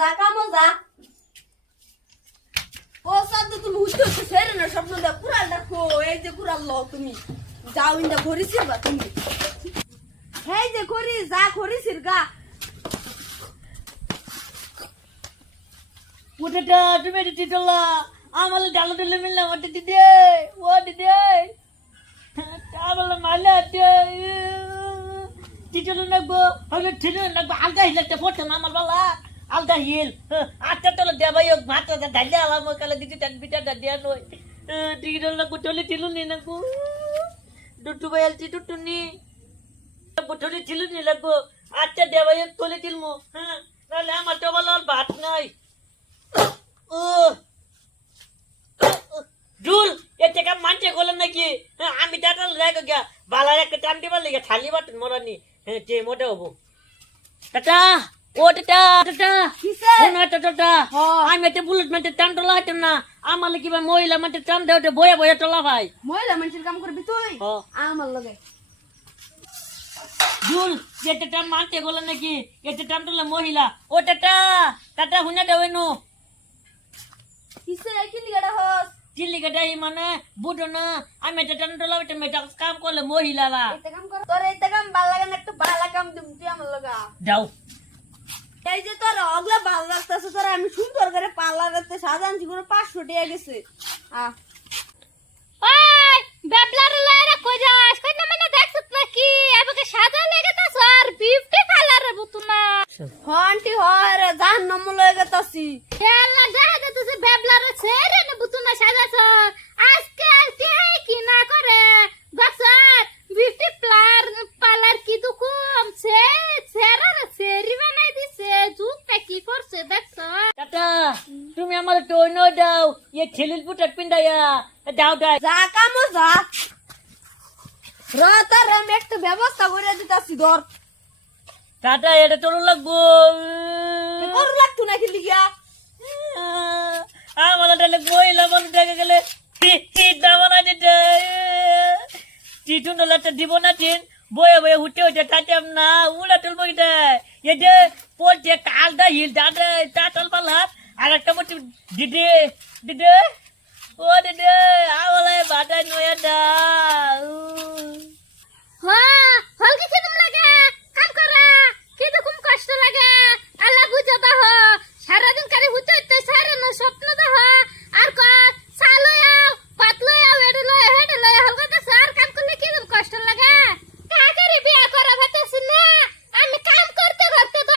যা কামো যা ও সাদ তুমি উঠতে উঠতে সেরে না স্বপ্ন দা কুড়াল দেখো এই যে কুড়াল লো তুমি যাও ইন্দা ঘরিছিস বা তুমি এই যে ঘরি যা ঘরিছিস গা উঠেটা তুমি টিটলা আমার ডালো দিলে মিললে ওটা দিদে ও দিদে আমার মারলে টিটল নাকবো হলে ছিল নাকবো আলগা হিলতে পড়ছে না আমার বালা আলগা হিল আটটা তলে দেবাই ভাতটা ঢালে আলাম কালে দিদি টান বিটাটা দেয়া নয় টিটল নাকবো টলে ছিল নি নাকবো দুটু বাইল টিটু নি টলে ছিল নি লাগবো আটটা দেবাই টলে টিলমো হ্যাঁ নাহলে আমার তো বলার ভাত নাই জুল এতে কাম মানছে গেলাম নাকি আমি টাটাল রেখে গিয়া বালার একটা টান দিবার লেগে খালি বাটন মরানি হ্যাঁ যে মোটা হবো টাটা ও টাটা টাটা শোনা টাটা আমি একটা বুলেট মারতে টান তোলা হইতাম না আমার কি বা মহিলা মারতে টান দেওয়া বয়ে বয়ে তোলা ভাই মহিলা মানুষের কাম করবি তুই আমার লগে জুল এতে টান মানতে গেলাম নাকি এতে টান তোলা মহিলা ও টাটা টাটা হুনা দেবে নো কিসে কি লিগাড়া হস চিল্লি কাটাই মানে বুঝো না আমি এটা টান তোলা এটা মেটা কাম করলে মহিলারা এটা কাম কর তোর এটা কাম ভালো লাগে না একটু ভালো কাম দিম তুই আমার লগা যাও এই যে তোর অগলা ভালো লাগতেছে তোর আমি সুন্দর করে পার্লারেতে সাজানছি করে 500 টাকা গেছে ওই বেবলার লাইরা কই যাস কই না মানে দেখছস নাকি আমাকে সাজা লাগাতাছ আর 50 কালারের বুতুনা হন্টি হরে জাহান্নাম লয়ে গেতাছি খেল না দেখা তুই বেবলার ছেড়ে না বুতুনা সাজাছ আজকে আলতে কি না করে দেখছস 50 পালার কি দুকুম সে ছেড়া সেরি বানাই দিছে জুতা কি করছে দেখছস টাটা তুমি আমার টোনো দাও ये ছেলিল পুটাট পিন্দায়া দাও দাও যা কামো যা রাতার আমি একটা ব্যবস্থা করে দিতাছি ধর টাটা এটা তোর লাগবো তোর লাগতো নাকি লিগা আমার ডালে মহিলা বন্ধ দেখে গেলে দাবানা যেতে টিটুন ডলারটা দিব না টিন বয়ে বয়ে উঠে উঠে টাটাম না উড়া তুলবো এটা এতে পড়ছে কালটা হিল দাদা টাটাল পাল হাত আর একটা বলছি দিদি দিদি